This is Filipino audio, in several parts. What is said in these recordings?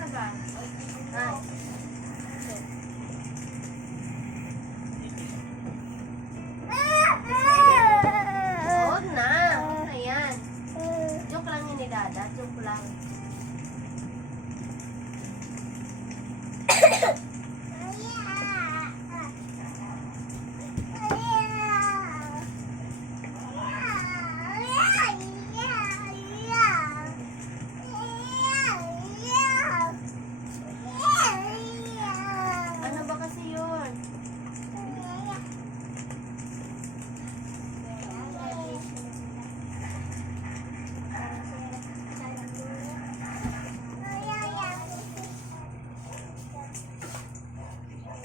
na ba? Ah. Huwag na. Huwag na yan. Joke lang yun ni Dada. Joke lang. Ano ba kasi yun?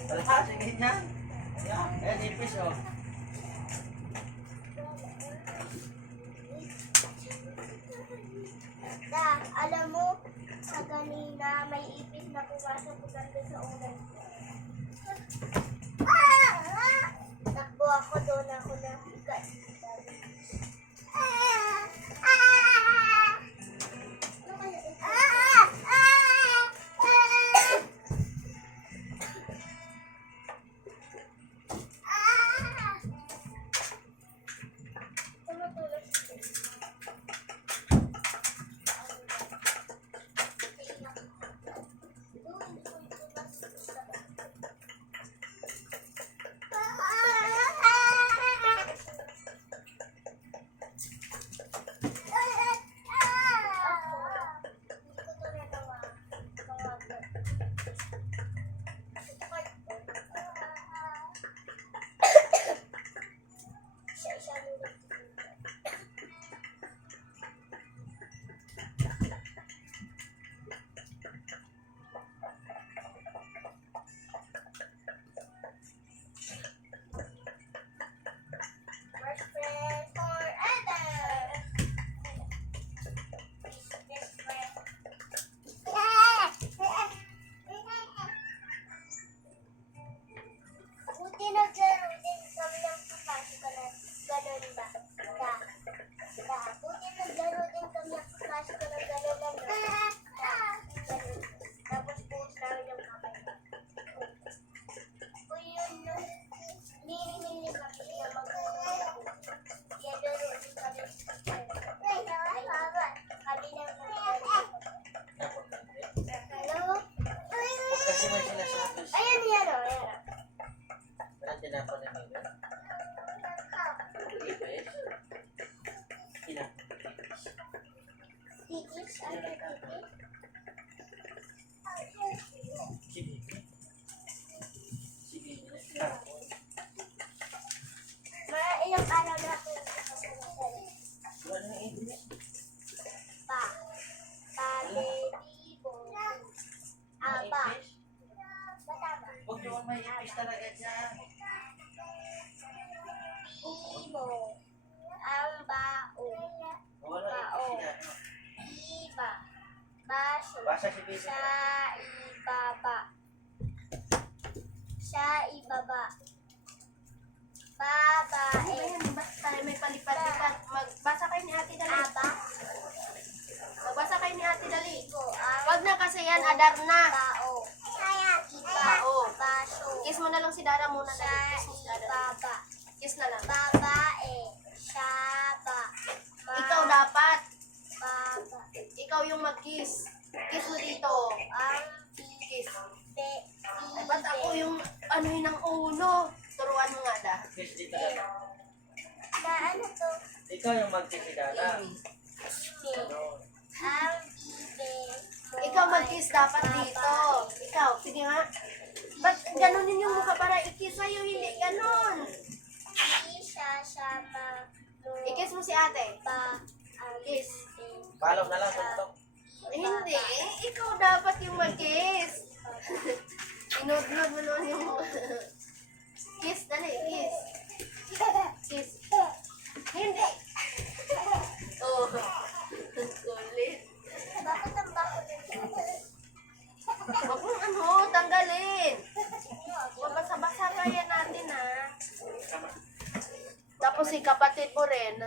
Wala, sige dyan. Yan, ayan, ipis o. Alam mo, sa kanina may ipis na pumasok ko ganda sa ulan ko. Takbo ako doon ako na higat. Buti naglaro din kami ng papasok ka na gano'n ba? Buti naglaro din kami ng papasok ka na gano'n lang. Ganun. Tapos buhos namin yung kamay. Kung yun nung nilili kami na mag-uulog. Yan laro din kami. Kami lang mag-uulog. Hello? Kasi may sinasabi. Ayan yan o. Ayan o. Walang tinapan na nila. Ipis. Ilang ipis. Titis? Ano titis? Sige. Sige. Ah. Mga ilang araw na ako Wala na ipis. Paletibo. Aba. Ipis. Matama. Huwag naman may ipis talaga dyan. Ibo. Ambao. Wala ipis dyan. Iba. Baso. Basa si Bisi. Sa ibaba. Sa ibaba. Babae. Ayan, basta may palipat-lipat. Magbasa kayo ni Ate Dali. Aba. Magbasa kayo ni Ate Dali. Ibo. Wag na kasi yan, adar na. Ambao. Iba. Bao. Baso. Kiss mo na lang si Dara muna. Sa Dali. Kiss mo si Dara. ibaba. Kiss na lang. Babae. Saba. Ikaw dapat. Baba. Ikaw yung mag-kiss. Kiss mo dito. Kiss. Ba't ako yung ano yun ang ulo? Turuan mo nga da. Kiss dito lang. Na ano to? Ikaw yung magkisidala. Ime. Ano? Ang ibe. Ikaw mag-kiss dapat dito. Ikaw, sige nga. Ba't ganunin yung mukha para i-kiss sa'yo? Hindi ganon. Isa sama mo. I-kiss mo si ate. Ba. Ang Kiss. Follow na lang, tutok. Hindi. Ikaw dapat yung mag-kiss. Inod-nod mo naman yung kiss. Dali, kiss. Kiss. Hindi. Oh. Sulit. Bakit ang bako nito? Huwag mong ano, tanggalin. Mabasa-basa kaya natin ha. Tapos si kapatid mo rin.